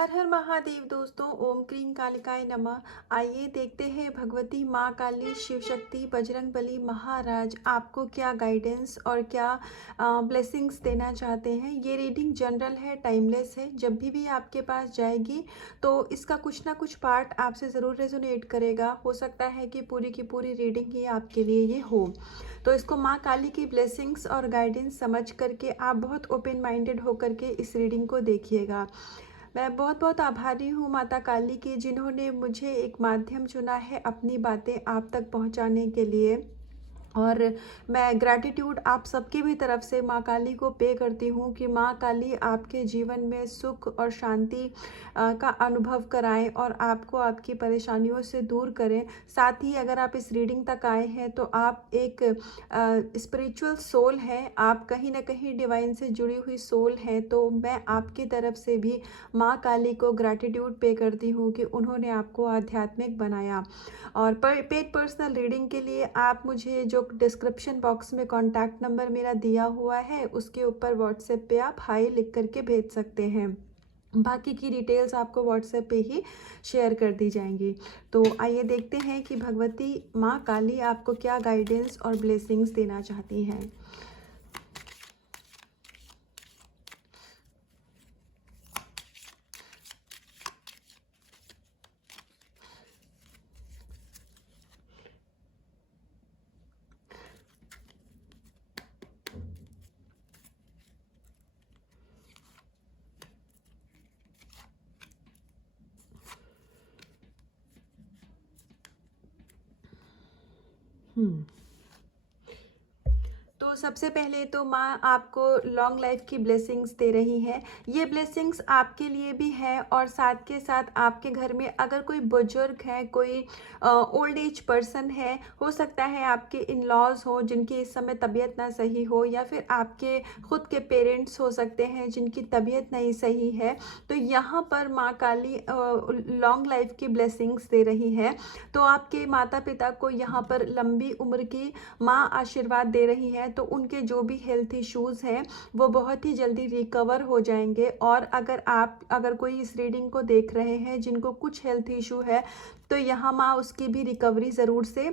हर हर महादेव दोस्तों, ओम क्रीम कालिकाय नमः। आइए देखते हैं भगवती माँ काली, शिव शक्ति, बजरंग बली महाराज आपको क्या गाइडेंस और क्या ब्लेसिंग्स देना चाहते हैं। ये रीडिंग जनरल है, टाइमलेस है। जब भी आपके पास जाएगी तो इसका कुछ ना कुछ पार्ट आपसे ज़रूर रेजोनेट करेगा। हो सकता है कि पूरी की पूरी रीडिंग ही आपके लिए ये हो। तो इसको माँ काली की ब्लेसिंग्स और गाइडेंस समझ करके आप बहुत ओपन माइंडेड होकर के इस रीडिंग को देखिएगा। मैं बहुत बहुत आभारी हूँ माता काली की, जिन्होंने मुझे एक माध्यम चुना है अपनी बातें आप तक पहुँचाने के लिए। और मैं ग्रैटिट्यूड आप सबकी भी तरफ से माँ काली को पे करती हूँ कि माँ काली आपके जीवन में सुख और शांति का अनुभव कराएं और आपको आपकी परेशानियों से दूर करें। साथ ही अगर आप इस रीडिंग तक आए हैं तो आप एक स्पिरिचुअल सोल हैं, आप कहीं ना कहीं डिवाइन से जुड़ी हुई सोल हैं। तो मैं आपकी तरफ से भी माँ काली को ग्रैटिट्यूड पे करती हूँ कि उन्होंने आपको आध्यात्मिक बनाया। और पेड पर्सनल रीडिंग के लिए आप मुझे जो डिस्क्रिप्शन बॉक्स में कॉन्टैक्ट नंबर मेरा दिया हुआ है उसके ऊपर व्हाट्सएप पे आप हाई लिख करके भेज सकते हैं। बाकी की डिटेल्स आपको व्हाट्सएप पे ही शेयर कर दी जाएंगी। तो आइए देखते हैं कि भगवती माँ काली आपको क्या गाइडेंस और ब्लेसिंग्स देना चाहती हैं। हम्म तो सबसे पहले तो माँ आपको लॉन्ग लाइफ की ब्लेसिंग्स दे रही है। ये ब्लेसिंग्स आपके लिए भी है और साथ के साथ आपके घर में अगर कोई बुजुर्ग है, कोई ओल्ड एज पर्सन है, हो सकता है आपके इन लॉज हो जिनकी इस समय तबीयत ना सही हो, या फिर आपके खुद के पेरेंट्स हो सकते हैं जिनकी तबीयत नहीं सही है। तो यहाँ पर माँ काली लॉन्ग लाइफ की ब्लेसिंग्स दे रही है। तो आपके माता पिता को यहाँ पर लंबी उम्र की माँ आशीर्वाद दे रही है। तो उनके जो भी हेल्थ इश्यूज़ हैं वो बहुत ही जल्दी रिकवर हो जाएंगे। और अगर कोई इस रीडिंग को देख रहे हैं जिनको कुछ हेल्थ इशू है तो यहाँ माँ उसकी भी रिकवरी ज़रूर से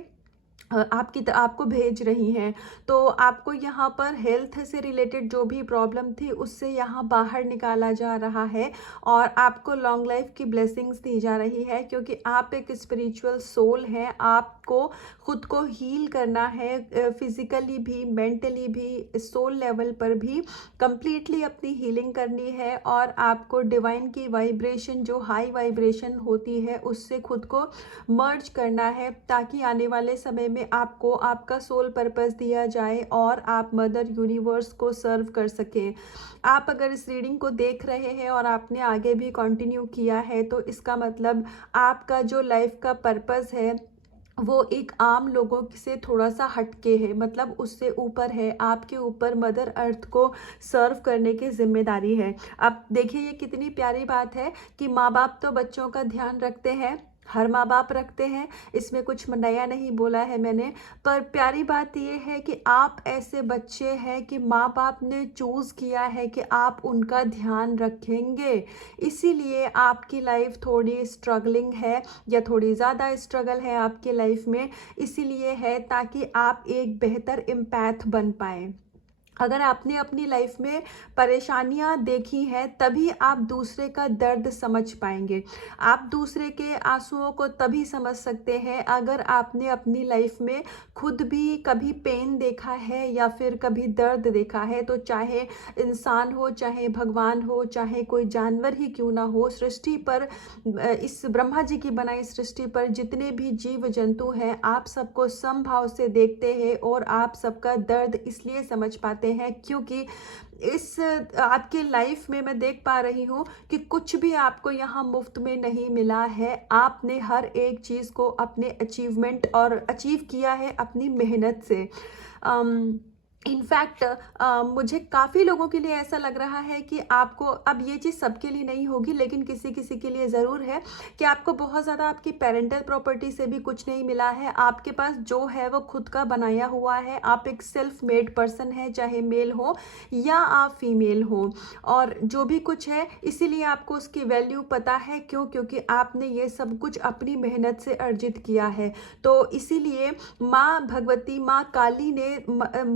आपको भेज रही हैं। तो आपको यहाँ पर हेल्थ से रिलेटेड जो भी प्रॉब्लम थी उससे यहाँ बाहर निकाला जा रहा है और आपको लॉन्ग लाइफ की ब्लेसिंग्स दी जा रही है, क्योंकि आप एक स्पिरिचुअल सोल हैं। आपको खुद को हील करना है, फिजिकली भी, मेंटली भी, सोल लेवल पर भी कंप्लीटली अपनी हीलिंग करनी है। और आपको डिवाइन की वाइब्रेशन, जो हाई वाइब्रेशन होती है, उससे खुद को मर्ज करना है, ताकि आने वाले समय में आपको आपका सोल पर्पस दिया जाए और आप मदर यूनिवर्स को सर्व कर सकें। आप अगर इस रीडिंग को देख रहे हैं और आपने आगे भी कंटिन्यू किया है तो इसका मतलब आपका जो लाइफ का पर्पस है वो एक आम लोगों से थोड़ा सा हटके है, मतलब उससे ऊपर है। आपके ऊपर मदर अर्थ को सर्व करने की जिम्मेदारी है। अब देखिए ये कितनी प्यारी बात है कि माँ बाप तो बच्चों का ध्यान रखते हैं, हर माँ बाप रखते हैं, इसमें कुछ नया नहीं बोला है मैंने। पर प्यारी बात यह है कि आप ऐसे बच्चे हैं कि माँ बाप ने चूज़ किया है कि आप उनका ध्यान रखेंगे। इसीलिए आपकी लाइफ थोड़ी स्ट्रगलिंग है या थोड़ी ज़्यादा स्ट्रगल है आपकी लाइफ में, इसीलिए है ताकि आप एक बेहतर एम्पैथ बन पाएँ। अगर आपने अपनी लाइफ में परेशानियां देखी हैं तभी आप दूसरे का दर्द समझ पाएंगे। आप दूसरे के आंसुओं को तभी समझ सकते हैं अगर आपने अपनी लाइफ में खुद भी कभी पेन देखा है या फिर कभी दर्द देखा है। तो चाहे इंसान हो, चाहे भगवान हो, चाहे कोई जानवर ही क्यों ना हो, सृष्टि पर, इस ब्रह्मा जी की बनाई सृष्टि पर जितने भी जीव जंतु हैं, आप सबको समभाव से देखते हैं और आप सबका दर्द इसलिए समझ पाते हैं क्योंकि इस आपके लाइफ में मैं देख पा रही हूँ कि कुछ भी आपको यहाँ मुफ्त में नहीं मिला है। आपने हर एक चीज़ को अपने अचीवमेंट और अचीव किया है अपनी मेहनत से। इनफैक्ट मुझे काफ़ी लोगों के लिए ऐसा लग रहा है कि आपको, अब ये चीज़ सबके लिए नहीं होगी लेकिन किसी किसी के लिए ज़रूर है, कि आपको बहुत ज़्यादा आपकी पेरेंटल प्रॉपर्टी से भी कुछ नहीं मिला है। आपके पास जो है वो खुद का बनाया हुआ है। आप एक सेल्फ मेड पर्सन है, चाहे मेल हो या आप फीमेल हो, और जो भी कुछ है इसीलिए आपको उसकी वैल्यू पता है। क्यों? क्योंकि आपने ये सब कुछ अपनी मेहनत से अर्जित किया है। तो इसीलिए माँ भगवती, माँ काली ने,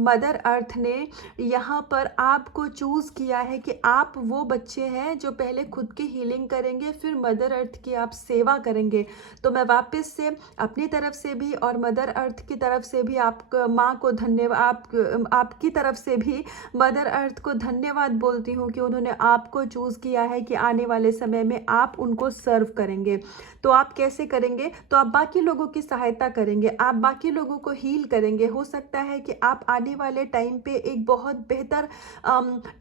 मदर अर्थ ने यहाँ पर आपको चूज़ किया है कि आप वो बच्चे हैं जो पहले खुद की हीलिंग करेंगे, फिर मदर अर्थ की आप सेवा करेंगे। तो मैं वापस से अपनी तरफ से भी और मदर अर्थ की तरफ से भी आप माँ को धन्यवाद, आपकी तरफ से भी मदर अर्थ को धन्यवाद बोलती हूँ कि उन्होंने आपको चूज़ किया है कि आने वाले समय में आप उनको सर्व करेंगे। तो आप कैसे करेंगे? तो आप बाकी लोगों की सहायता करेंगे, आप बाकी लोगों को हील करेंगे। हो सकता है कि आप आने वाले टाइम पे एक बहुत बेहतर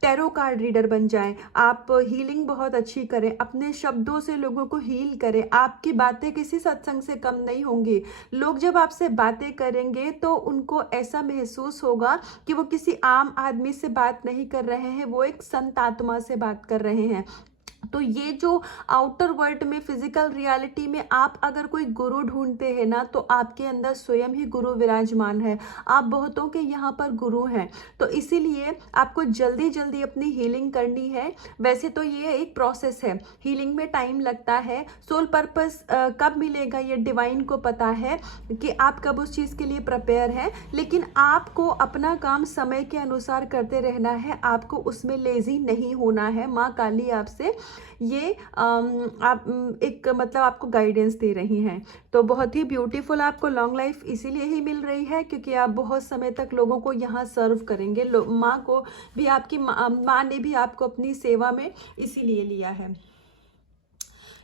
टैरो कार्ड रीडर बन जाएं। आप हीलिंग बहुत अच्छी करें, अपने शब्दों से लोगों को हील करें। आपकी बातें किसी सत्संग से कम नहीं होंगी। लोग जब आपसे बातें करेंगे तो उनको ऐसा महसूस होगा कि वो किसी आम आदमी से बात नहीं कर रहे हैं, वो एक संत आत्मा से बात कर रहे हैं। तो ये जो आउटर वर्ल्ड में, फिजिकल रियलिटी में आप अगर कोई गुरु ढूंढते हैं ना, तो आपके अंदर स्वयं ही गुरु विराजमान है। आप बहुतों के यहाँ पर गुरु हैं। तो इसीलिए आपको जल्दी जल्दी अपनी हीलिंग करनी है। वैसे तो ये एक प्रोसेस है, हीलिंग में टाइम लगता है। सोल पर्पस कब मिलेगा ये डिवाइन को पता है कि आप कब उस चीज़ के लिए प्रिपेयर हैं, लेकिन आपको अपना काम समय के अनुसार करते रहना है। आपको उसमें लेजी नहीं होना है। माँ काली आपसे ये आप एक मतलब आपको गाइडेंस दे रही हैं। तो बहुत ही ब्यूटीफुल आपको लॉन्ग लाइफ इसीलिए ही मिल रही है क्योंकि आप बहुत समय तक लोगों को यहाँ सर्व करेंगे। माँ को भी, आपकी माँ ने भी आपको अपनी सेवा में इसीलिए लिया है।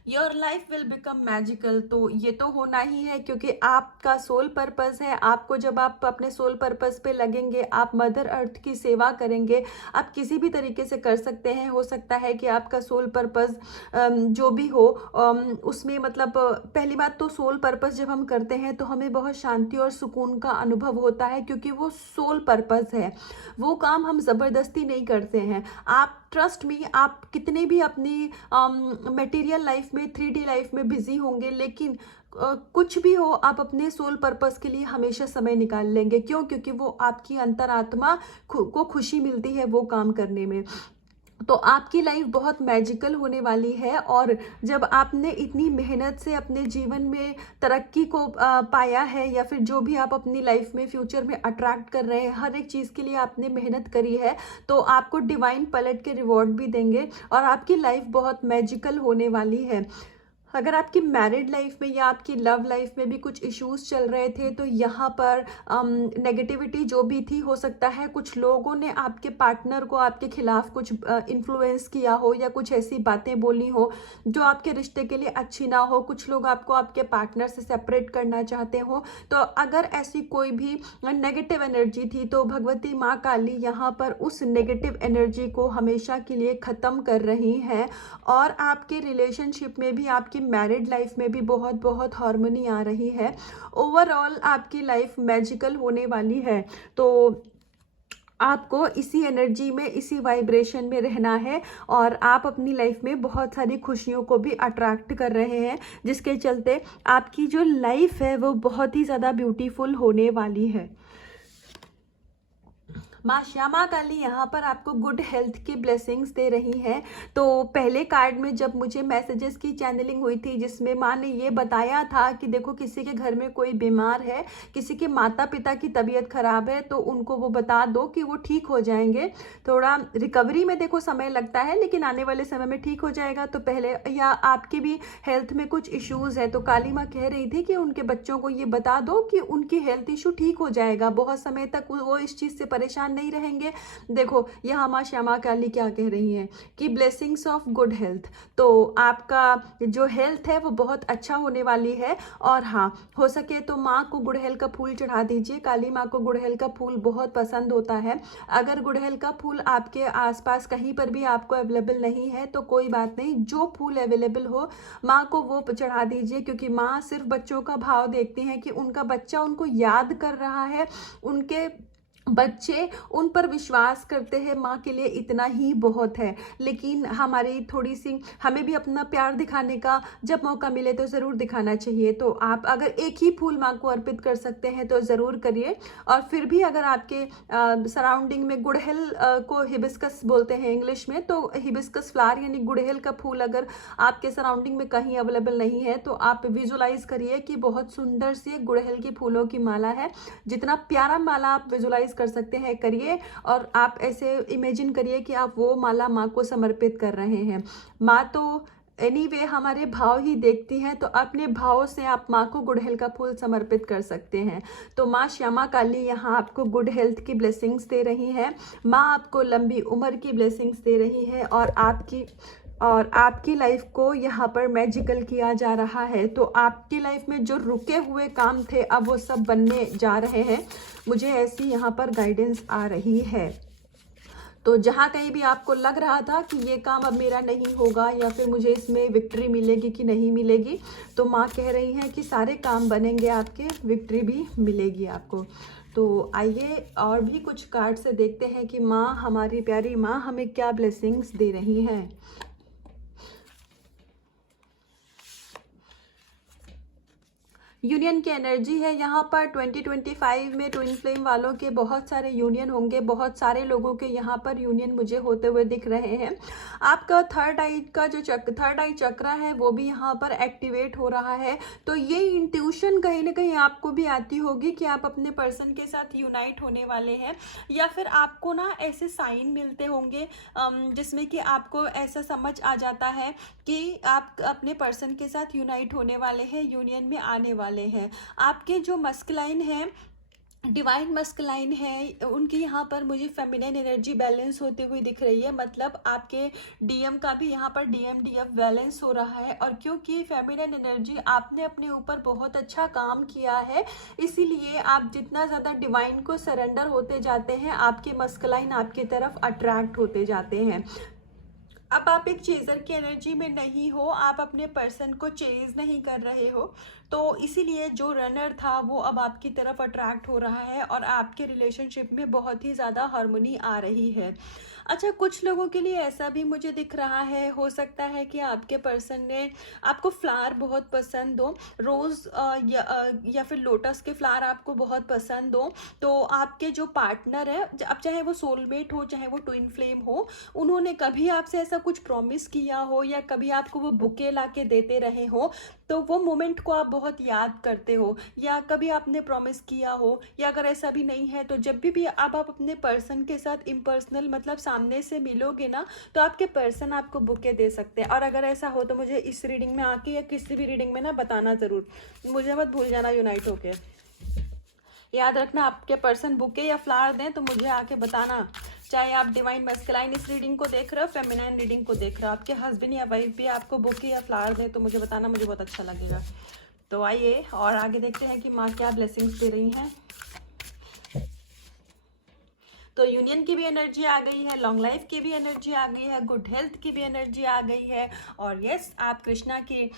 Your life will become magical. तो ये तो होना ही है क्योंकि आपका सोल पर्पस है। आपको जब आप अपने सोल पर्पस पे लगेंगे, आप मदर अर्थ की सेवा करेंगे। आप किसी भी तरीके से कर सकते हैं। हो सकता है कि आपका सोल पर्पस जो भी हो उसमें मतलब पहली बात तो सोल पर्पस जब हम करते हैं तो हमें बहुत शांति और सुकून का अनुभव होता है क्योंकि वो सोल पर्पस है। वो काम हम ज़बरदस्ती नहीं करते हैं। आप ट्रस्ट मी, आप कितने भी अपनी मटेरियल लाइफ में, 3D लाइफ में बिजी होंगे, लेकिन कुछ भी हो, आप अपने सोल पर्पस के लिए हमेशा समय निकाल लेंगे। क्यों? क्योंकि वो आपकी अंतरात्मा को खुशी मिलती है वो काम करने में। तो आपकी लाइफ बहुत मैजिकल होने वाली है। और जब आपने इतनी मेहनत से अपने जीवन में तरक्की को पाया है, या फिर जो भी आप अपनी लाइफ में फ्यूचर में अट्रैक्ट कर रहे हैं, हर एक चीज़ के लिए आपने मेहनत करी है, तो आपको डिवाइन पलट के रिवॉर्ड भी देंगे और आपकी लाइफ बहुत मैजिकल होने वाली है। अगर आपकी मैरिड लाइफ में या आपकी लव लाइफ में भी कुछ इश्यूज चल रहे थे तो यहाँ पर नेगेटिविटी जो भी थी, हो सकता है कुछ लोगों ने आपके पार्टनर को आपके खिलाफ कुछ इन्फ्लुएंस किया हो या कुछ ऐसी बातें बोली हो जो आपके रिश्ते के लिए अच्छी ना हो। कुछ लोग आपको आपके पार्टनर से सेपरेट करना चाहते हो। तो अगर ऐसी कोई भी नेगेटिव एनर्जी थी तो भगवती माँ काली यहाँ पर उस नेगेटिव एनर्जी को हमेशा के लिए ख़त्म कर रही हैं। और आपके रिलेशनशिप में भी, आपकी मैरिड लाइफ में भी बहुत बहुत हार्मनी आ रही है। ओवरऑल आपकी लाइफ मैजिकल होने वाली है। तो आपको इसी एनर्जी में, इसी वाइब्रेशन में रहना है और आप अपनी लाइफ में बहुत सारी खुशियों को भी अट्रैक्ट कर रहे हैं, जिसके चलते आपकी जो लाइफ है वो बहुत ही ज़्यादा ब्यूटीफुल होने वाली है। माँ श्यामा काली यहाँ पर आपको गुड हेल्थ की ब्लेसिंग्स दे रही हैं। तो पहले कार्ड में जब मुझे मैसेजेस की चैनलिंग हुई थी जिसमें माँ ने ये बताया था कि देखो किसी के घर में कोई बीमार है, किसी के माता पिता की तबीयत खराब है, तो उनको वो बता दो कि वो ठीक हो जाएंगे। थोड़ा रिकवरी में देखो समय लगता है लेकिन आने वाले समय में ठीक हो जाएगा। तो पहले, या आपकी भी हेल्थ में कुछ इश्यूज़ है तो काली माँ कह रही थी कि उनके बच्चों को ये बता दो कि उनकी हेल्थ इशू ठीक हो जाएगा, बहुत समय तक वो इस चीज़ से परेशान नहीं रहेंगे। देखो यहाँ माँ श्यामा काली क्या कह रही हैं कि ब्लेसिंग्स ऑफ गुड हेल्थ। तो आपका जो हेल्थ है वो बहुत अच्छा होने वाली है। और हाँ, हो सके तो माँ को गुड़हल का फूल चढ़ा दीजिए। काली माँ को गुड़हल का फूल बहुत पसंद होता है। अगर गुड़हल का फूल आपके आसपास कहीं पर भी आपको अवेलेबल नहीं है तो कोई बात नहीं, जो फूल अवेलेबल हो माँ को वो चढ़ा दीजिए, क्योंकि माँ सिर्फ बच्चों का भाव देखती हैं कि उनका बच्चा उनको याद कर रहा है, उनके बच्चे उन पर विश्वास करते हैं, माँ के लिए इतना ही बहुत है। लेकिन हमारी थोड़ी सी हमें भी अपना प्यार दिखाने का जब मौका मिले तो ज़रूर दिखाना चाहिए। तो आप अगर एक ही फूल माँ को अर्पित कर सकते हैं तो ज़रूर करिए। और फिर भी अगर आपके सराउंडिंग में गुड़हल को हिबिस्कस बोलते हैं इंग्लिश में, तो हिबिस्कस फ्लावर यानी गुड़हल का फूल अगर आपके सराउंडिंग में कहीं अवेलेबल नहीं है तो आप विजुलाइज करिए कि बहुत सुंदर सी गुड़हल की फूलों की माला है। जितना प्यारा माला आप विजुलाइज कर सकते हैं करिए, और आप ऐसे इमेजिन करिए कि आप वो माला माँ को समर्पित कर रहे हैं। माँ तो एनीवे हमारे भाव ही देखती हैं, तो अपने भावों से आप माँ को गुड हेल्थ का फूल समर्पित कर सकते हैं। तो माँ श्यामा काली यहाँ आपको गुड हेल्थ की ब्लेसिंग्स दे रही है। माँ आपको लंबी उम्र की ब्लेसिंग्स दे रही है, और आपकी लाइफ को यहाँ पर मैजिकल किया जा रहा है। तो आपकी लाइफ में जो रुके हुए काम थे अब वो सब बनने जा रहे हैं। मुझे ऐसी यहाँ पर गाइडेंस आ रही है। तो जहाँ कहीं भी आपको लग रहा था कि ये काम अब मेरा नहीं होगा या फिर मुझे इसमें विक्ट्री मिलेगी कि नहीं मिलेगी, तो माँ कह रही हैं कि सारे काम बनेंगे आपके, विक्ट्री भी मिलेगी आपको। तो आइए और भी कुछ कार्ड से देखते हैं कि माँ, हमारी प्यारी माँ हमें क्या ब्लेसिंग्स दे रही हैं। यूनियन की एनर्जी है यहाँ पर। 2025 में ट्विन फ्लेम वालों के बहुत सारे यूनियन होंगे, बहुत सारे लोगों के यहाँ पर यूनियन मुझे होते हुए दिख रहे हैं। आपका थर्ड आई का जो थर्ड आई चक्रा है वो भी यहाँ पर एक्टिवेट हो रहा है। तो ये इंट्यूशन कहीं ना कहीं आपको भी आती होगी कि आप अपने पर्सन के साथ यूनाइट होने वाले हैं, या फिर आपको ना ऐसे साइन मिलते होंगे जिसमें कि आपको ऐसा समझ आ जाता है कि आप अपने पर्सन के साथ यूनाइट होने वाले हैं, यूनियन में आने वाले हैं। आपके जो मस्कुलाइन है, डिवाइन मस्कुलाइन है, उनकी यहाँ पर मुझे फेमिनिन एनर्जी बैलेंस होती हुई दिख रही है। मतलब आपके डीएम का भी यहाँ पर डीएम डीएफ बैलेंस हो रहा है। और क्योंकि फेमिनिन एनर्जी आपने अपने ऊपर बहुत अच्छा काम किया है, इसीलिए आप जितना ज़्यादा डिवाइन को सरेंडर होते जाते हैं, आपके मस्कुलाइन आपकी तरफ अट्रैक्ट होते जाते हैं। अब आप एक चेजर की एनर्जी में नहीं हो, आप अपने पर्सन को चेज नहीं कर रहे हो, तो इसीलिए जो रनर था वो अब आपकी तरफ अट्रैक्ट हो रहा है और आपके रिलेशनशिप में बहुत ही ज़्यादा हार्मनी आ रही है। अच्छा, कुछ लोगों के लिए ऐसा भी मुझे दिख रहा है, हो सकता है कि आपके पर्सन ने आपको फ्लावर बहुत पसंद हो, रोज़ या फिर लोटस के फ्लावर आपको बहुत पसंद हो। तो आपके जो पार्टनर है, अब चाहे वो सोलमेट हो चाहे वो ट्विन फ्लेम हो, उन्होंने कभी आपसे ऐसा कुछ प्रॉमिस किया हो या कभी आपको वो बुके ला के देते रहे हो, तो वो मोमेंट को आप बहुत याद करते हो, या कभी आपने प्रॉमिस किया हो, या अगर ऐसा भी नहीं है तो जब भी आप अपने पर्सन के साथ इम्पर्सनल मतलब सामने से मिलोगे ना, तो आपके पर्सन आपको बुके दे सकते हैं। और अगर ऐसा हो तो मुझे इस रीडिंग में आके या किसी भी रीडिंग में ना बताना ज़रूर, मुझे मत भूल जाना यूनाइट होके। याद रखना, आपके पर्सन बुके या फ्लावर दें तो मुझे आके बताना। चाहे आप डिवाइन मस्कुलाइन इस रीडिंग को देख रहे हो, फेमिनाइन रीडिंग को देख रहे हो, आपके हस्बैंड या वाइफ भी आपको बुके या फ्लावर दें तो मुझे बताना, मुझे बहुत अच्छा लगेगा। तो आइए और आगे देखते हैं कि माँ क्या ब्लेसिंग्स दे रही हैं। तो यूनियन की भी एनर्जी आ गई है, लॉन्ग लाइफ की भी एनर्जी आ गई है, गुड हेल्थ की भी एनर्जी आ गई है। और यस, आप कृष्णा की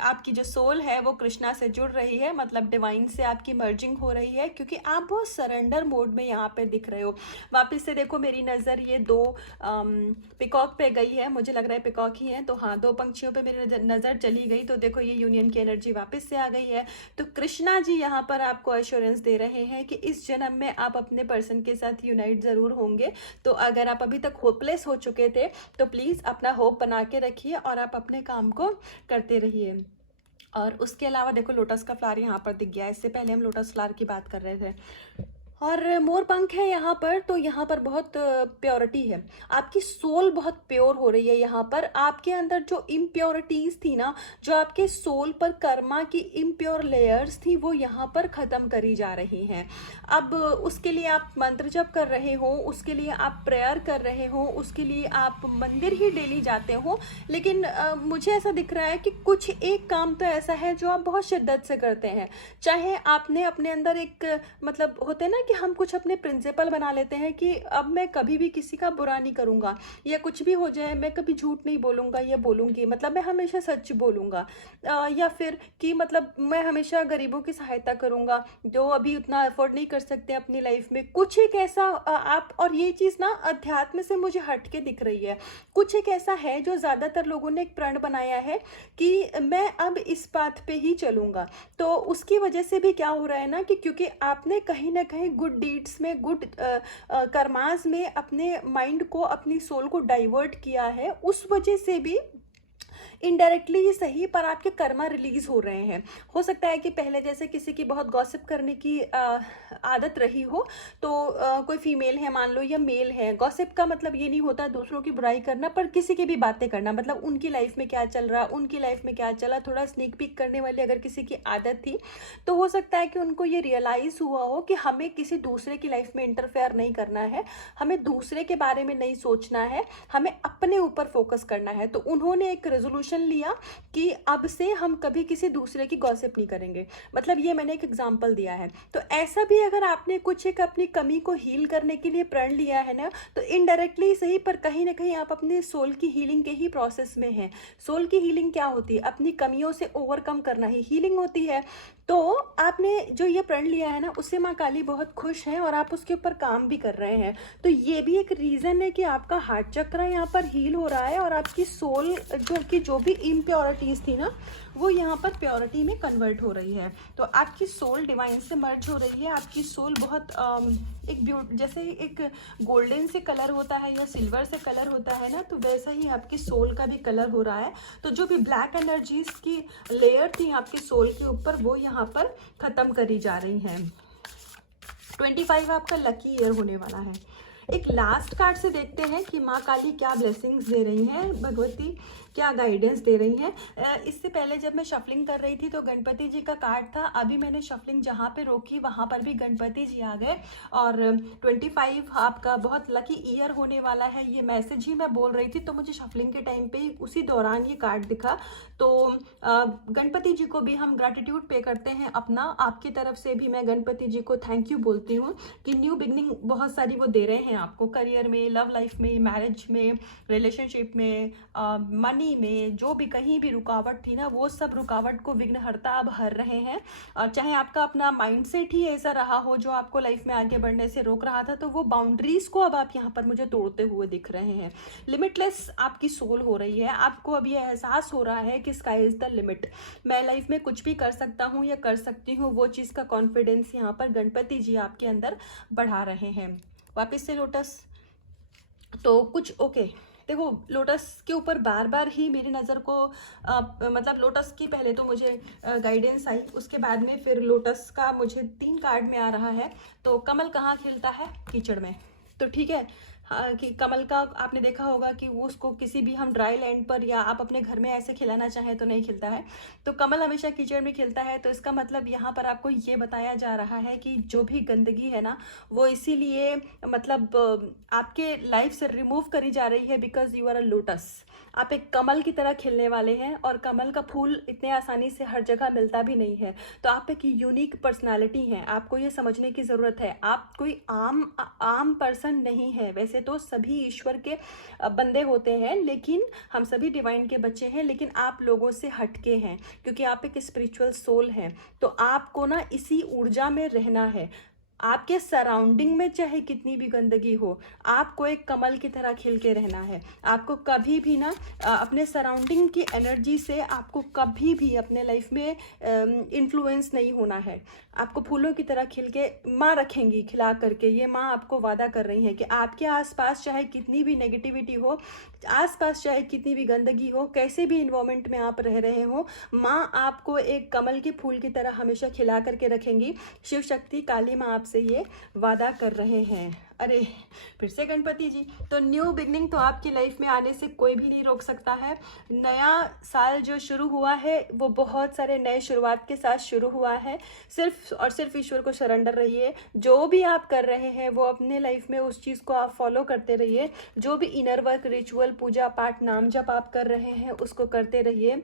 आपकी जो सोल है वो कृष्णा से जुड़ रही है, मतलब डिवाइन से आपकी मर्जिंग हो रही है, क्योंकि आप बहुत सरेंडर मोड में यहाँ पे दिख रहे हो। वापस से देखो, मेरी नज़र ये दो पिकॉक पे गई है, मुझे लग रहा है पिकॉक ही है, तो हाँ, दो पंक्षियों पे मेरी नज़र चली गई, तो देखो ये यूनियन की एनर्जी वापस से आ गई है। तो कृष्णा जी यहाँ पर आपको एश्योरेंस दे रहे हैं कि इस जन्म में आप अपने पर्सन के साथ यूनाइट ज़रूर होंगे। तो अगर आप अभी तक होपलेस हो चुके थे तो प्लीज़ अपना होप बना के रखिए और आप अपने काम को करते रहिए। और उसके अलावा देखो, लोटस का फ्लावर यहाँ पर दिख गया, इससे पहले हम लोटस फ्लावर की बात कर रहे थे। और मोर पंख है यहाँ पर, तो यहाँ पर बहुत प्योरिटी है, आपकी सोल बहुत प्योर हो रही है। यहाँ पर आपके अंदर जो इम्प्योरिटीज़ थी ना, जो आपके सोल पर कर्मा की इम्प्योर लेयर्स थी, वो यहाँ पर ख़त्म करी जा रही हैं। अब उसके लिए आप मंत्र जप कर रहे हो, उसके लिए आप प्रेयर कर रहे हो, उसके लिए आप मंदिर ही डेली जाते हो, लेकिन मुझे ऐसा दिख रहा है कि कुछ एक काम तो ऐसा है जो आप बहुत शिद्दत से करते हैं। चाहे आपने अपने अंदर एक मतलब होते हैं ना कि हम कुछ अपने प्रिंसिपल बना लेते हैं कि अब मैं कभी भी किसी का बुरा नहीं करूँगा, या कुछ भी हो जाए मैं कभी झूठ नहीं बोलूँगा या बोलूँगी, मतलब मैं हमेशा सच बोलूँगा, या फिर कि मतलब मैं हमेशा गरीबों की सहायता करूँगा जो अभी उतना अफोर्ड नहीं कर सकते अपनी लाइफ में। कुछ एक ऐसा आप, और ये चीज़ ना अध्यात्म से मुझे हट के दिख रही है, कुछ एक ऐसा है जो ज़्यादातर लोगों ने एक प्रण बनाया है कि मैं अब इस बात पे ही चलूँगा। तो उसकी वजह से भी क्या हो रहा है ना कि क्योंकि आपने कहीं ना कहीं गुड डीड्स में, गुड कर्मास में अपने माइंड को, अपनी सोल को डाइवर्ट किया है, उस वजह से भी इनडायरेक्टली ही सही पर आपके कर्मा रिलीज हो रहे हैं। हो सकता है कि पहले जैसे किसी की बहुत गॉसिप करने की आदत रही हो, तो कोई फीमेल है मान लो या मेल है, गॉसिप का मतलब ये नहीं होता दूसरों की बुराई करना, पर किसी की भी बातें करना, मतलब उनकी लाइफ में क्या चल रहा, उनकी लाइफ में क्या चला, थोड़ा स्नीक पीक करने वाली अगर किसी की आदत थी, तो हो सकता है कि उनको ये रियलाइज़ हुआ हो कि हमें किसी दूसरे की लाइफ में इंटरफेयर नहीं करना है, हमें दूसरे के बारे में नहीं सोचना है, हमें अपने ऊपर फोकस करना है। तो उन्होंने एक रेजोल्यूशन लिया कि अब से हम कभी किसी दूसरे की गॉसिप नहीं करेंगे। मतलब ये मैंने एक एग्जांपल दिया है। तो ऐसा भी अगर आपने कुछ एक अपनी कमी को हील करने के लिए प्रण लिया है ना, तो इनडायरेक्टली सही पर कहीं ना कहीं आप अपने सोल की हीलिंग के ही प्रोसेस में हैं। सोल की हीलिंग क्या होती है? अपनी कमियों से ओवरकम करना ही हीलिंग होती है। तो आपने जो ये प्रण लिया है ना, उससे माँ काली बहुत खुश हैं और आप उसके ऊपर काम भी कर रहे हैं। तो ये भी एक रीज़न है कि आपका हार्ट चक्र यहाँ पर हील हो रहा है और आपकी सोल जो भी इम्प्योरिटीज़ थी ना, वो यहाँ पर प्योरिटी में कन्वर्ट हो रही है। तो आपकी सोल डिवाइन से मर्ज हो रही है। आपकी सोल बहुत जैसे एक गोल्डन से कलर होता है या सिल्वर से कलर होता है ना, तो वैसा ही आपकी सोल का भी कलर हो रहा है। तो जो भी ब्लैक एनर्जीज की लेयर थी आपकी सोल के ऊपर, वो यहाँ पर ख़त्म करी जा रही हैं। 25 आपका लकी ईयर होने वाला है। एक लास्ट कार्ड से देखते हैं कि माँ काली क्या ब्लेसिंग्स दे रही हैं, भगवती क्या गाइडेंस दे रही हैं। इससे पहले जब मैं शफलिंग कर रही थी तो गणपति जी का कार्ड था। अभी मैंने शफलिंग जहाँ पे रोकी वहाँ पर भी गणपति जी आ गए। और 25 आपका बहुत लकी ईयर होने वाला है, ये मैसेज ही मैं बोल रही थी। तो मुझे शफलिंग के टाइम पे उसी दौरान ये कार्ड दिखा। तो गणपति जी को भी हम ग्रैटिट्यूड पे करते हैं अपना। आपकी तरफ से भी मैं गणपति जी को थैंक यू बोलती हूँ कि न्यू बिगनिंग बहुत सारी वो दे रहे हैं आपको, करियर में, लव लाइफ में, मैरिज में, रिलेशनशिप में, मनी में, जो भी कहीं भी रुकावट थी ना, वो सब रुकावट को विघ्नहर्ता अब हर रहे हैं। और चाहे आपका अपना माइंडसेट ही ऐसा रहा हो जो आपको लाइफ में आगे बढ़ने से रोक रहा था, तो वो बाउंड्रीज को अब आप यहाँ पर मुझे तोड़ते हुए दिख रहे हैं। लिमिटलेस आपकी सोल हो रही है। आपको अब ये एहसास हो रहा है कि स्काई इज द लिमिट, मैं लाइफ में कुछ भी कर सकता हूँ या कर सकती हूँ। वो चीज़ का कॉन्फिडेंस यहाँ पर गणपति जी आपके अंदर बढ़ा रहे हैं। वापस से लोटस, तो कुछ ओके देखो, लोटस के ऊपर बार बार ही मेरी नज़र को मतलब लोटस की पहले तो मुझे गाइडेंस आई, उसके बाद में फिर लोटस का मुझे 3 कार्ड में आ रहा है। तो कमल कहाँ खिलता है? कीचड़ में। तो ठीक है, हाँ, कि कमल का आपने देखा होगा कि वो उसको किसी भी हम ड्राई लैंड पर या आप अपने घर में ऐसे खिलाना चाहें तो नहीं खिलता है। तो कमल हमेशा कीचड़ में खिलता है। तो इसका मतलब यहाँ पर आपको ये बताया जा रहा है कि जो भी गंदगी है ना, वो इसीलिए मतलब आपके लाइफ से रिमूव करी जा रही है, because you are a lotus. आप एक कमल की तरह खिलने वाले हैं और कमल का फूल इतने आसानी से हर जगह मिलता भी नहीं है। तो आप एक यूनिक पर्सनालिटी हैं, आपको ये समझने की ज़रूरत है। आप कोई आम पर्सन नहीं है। वैसे तो सभी ईश्वर के बंदे होते हैं, लेकिन हम सभी डिवाइन के बच्चे हैं, लेकिन आप लोगों से हटके हैं क्योंकि आप एक स्पिरिचुअल सोल हैं। तो आपको ना इसी ऊर्जा में रहना है। आपके सराउंडिंग में चाहे कितनी भी गंदगी हो, आपको एक कमल की तरह खिल के रहना है। आपको कभी भी ना अपने सराउंडिंग की एनर्जी से आपको कभी भी अपने लाइफ में इन्फ्लुएंस नहीं होना है। आपको फूलों की तरह खिल के माँ रखेंगी, खिला करके। ये माँ आपको वादा कर रही है कि आपके आसपास चाहे कितनी भी नेगेटिविटी हो, आसपास चाहे कितनी भी गंदगी हो, कैसे भी इन्वायरमेंट में आप रह रहे हो, माँ आपको एक कमल के फूल की तरह हमेशा खिला करके रखेंगी। शिव शक्ति काली माँ आपसे ये वादा कर रहे हैं। अरे फिर से गणपति जी। तो न्यू बिगनिंग तो आपकी लाइफ में आने से कोई भी नहीं रोक सकता है। नया साल जो शुरू हुआ है वो बहुत सारे नए शुरुआत के साथ शुरू हुआ है। सिर्फ और सिर्फ ईश्वर को सरेंडर रहिए। जो भी आप कर रहे हैं वो अपने लाइफ में उस चीज़ को आप फॉलो करते रहिए। जो भी इनर वर्क, रिचुअल, पूजा पाठ, नाम जप आप कर रहे हैं उसको करते रहिए।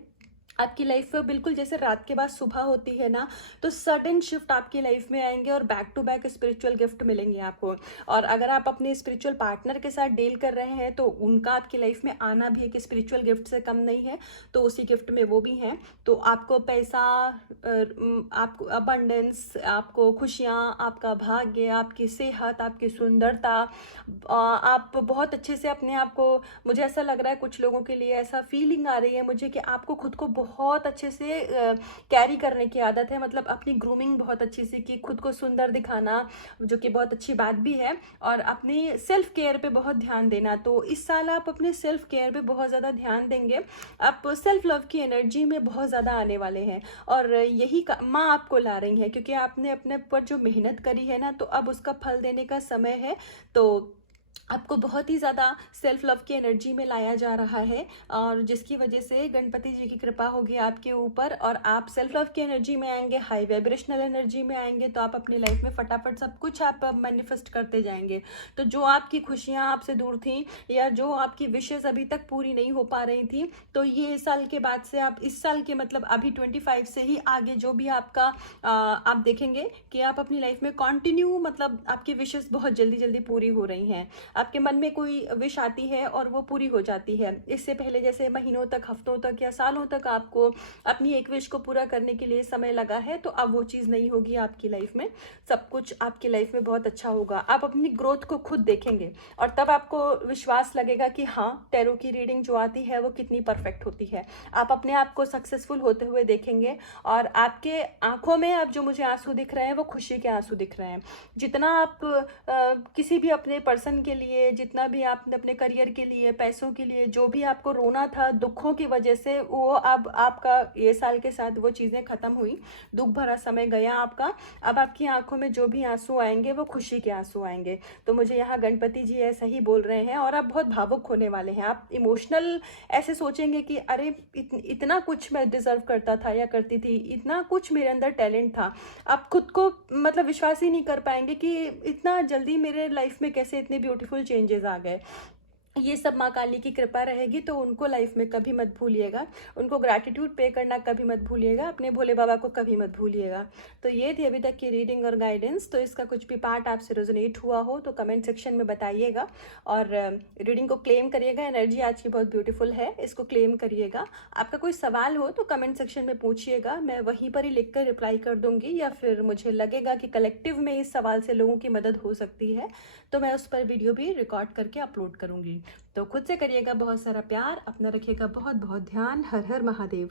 आपकी लाइफ में बिल्कुल जैसे रात के बाद सुबह होती है ना, तो सडन शिफ्ट आपकी लाइफ में आएंगे और back to back spiritual gift मिलेंगे आपको। और अगर आप अपने स्पिरिचुअल पार्टनर के साथ डील कर रहे हैं तो उनका आपकी लाइफ में आना भी एक स्पिरिचुअल गिफ्ट से कम नहीं है, तो उसी गिफ्ट में वो भी हैं। तो आपको पैसा, आपको अबंडेंस, आपको खुशियाँ, आपका भाग्य, आपकी सेहत, आपकी सुंदरता, आप बहुत अच्छे से अपने आप को, मुझे ऐसा लग रहा है कुछ लोगों के लिए ऐसा फीलिंग आ रही है मुझे कि आपको खुद को बहुत अच्छे से कैरी करने की आदत है, मतलब अपनी ग्रूमिंग बहुत अच्छी से की, खुद को सुंदर दिखाना, जो कि बहुत अच्छी बात भी है, और अपनी सेल्फ केयर पे बहुत ध्यान देना। तो इस साल आप अपने सेल्फ केयर पे बहुत ज़्यादा ध्यान देंगे, आप सेल्फ लव की एनर्जी में बहुत ज़्यादा आने वाले हैं, और यही माँ आपको ला रही है, क्योंकि आपने अपने पर जो मेहनत करी है ना, तो अब उसका फल देने का समय है। तो आपको बहुत ही ज़्यादा सेल्फ लव की एनर्जी में लाया जा रहा है, और जिसकी वजह से गणपति जी की कृपा होगी आपके ऊपर, और आप सेल्फ लव की एनर्जी में आएंगे, हाई वाइब्रेशनल एनर्जी में आएंगे, तो आप अपनी लाइफ में फटाफट सब कुछ आप मैनिफेस्ट करते जाएंगे। तो जो आपकी खुशियाँ आपसे दूर थी, या जो आपकी विशेज़ अभी तक पूरी नहीं हो पा रही थी, तो ये साल के बाद से आप, इस साल के मतलब अभी 25 से ही आगे जो भी आपका आप देखेंगे कि आप अपनी लाइफ में कंटिन्यू, मतलब आपकी विशेज़ बहुत जल्दी जल्दी पूरी हो रही हैं। आपके मन में कोई विश आती है और वो पूरी हो जाती है। इससे पहले जैसे महीनों तक, हफ्तों तक या सालों तक आपको अपनी एक विश को पूरा करने के लिए समय लगा है, तो अब वो चीज़ नहीं होगी आपकी लाइफ में। सब कुछ आपकी लाइफ में बहुत अच्छा होगा, आप अपनी ग्रोथ को खुद देखेंगे, और तब आपको विश्वास लगेगा कि हाँ, टैरो की रीडिंग जो आती है वो कितनी परफेक्ट होती है। आप अपने आप को सक्सेसफुल होते हुए देखेंगे, और आपके आंखों में अब जो मुझे आंसू दिख रहे हैं वो खुशी के आंसू दिख रहे हैं। जितना आप किसी भी अपने पर्सन के लिए, जितना भी आपने अपने करियर के लिए, पैसों के लिए, जो भी आपको रोना था दुखों की वजह से, वो अब आपका ये साल के साथ वो चीज़ें ख़त्म हुई, दुख भरा समय गया आपका। अब आपकी आंखों में जो भी आंसू आएंगे वो खुशी के आंसू आएंगे। तो मुझे यहाँ गणपति जी ऐसा ही बोल रहे हैं, और आप बहुत भावुक होने वाले हैं। आप इमोशनल ऐसे सोचेंगे कि अरे इतना कुछ मैं डिज़र्व करता था या करती थी, इतना कुछ मेरे अंदर टैलेंट था। आप खुद को मतलब विश्वास ही नहीं कर पाएंगे कि इतना जल्दी मेरे लाइफ में कैसे इतने ब्यूटीफुल चेंजेस आ गए। ये सब माँ काली की कृपा रहेगी, तो उनको लाइफ में कभी मत भूलिएगा, उनको ग्रैटिट्यूड पे करना कभी मत भूलिएगा, अपने भोले बाबा को कभी मत भूलिएगा। तो ये थी अभी तक की रीडिंग और गाइडेंस। तो इसका कुछ भी पार्ट आपसे रेजोनेट हुआ हो तो कमेंट सेक्शन में बताइएगा, और रीडिंग को क्लेम करिएगा। एनर्जी आज की बहुत ब्यूटीफुल है, इसको क्लेम करिएगा। आपका कोई सवाल हो तो कमेंट सेक्शन में पूछिएगा, मैं वहीं पर ही लिख कर रिप्लाई कर दूंगी, या फिर मुझे लगेगा कि कलेक्टिव में इस सवाल से लोगों की मदद हो सकती है तो मैं उस पर वीडियो भी रिकॉर्ड करके अपलोड करूंगी। तो खुद से करिएगा बहुत सारा प्यार, अपना रखिएगा बहुत बहुत ध्यान। हर हर महादेव।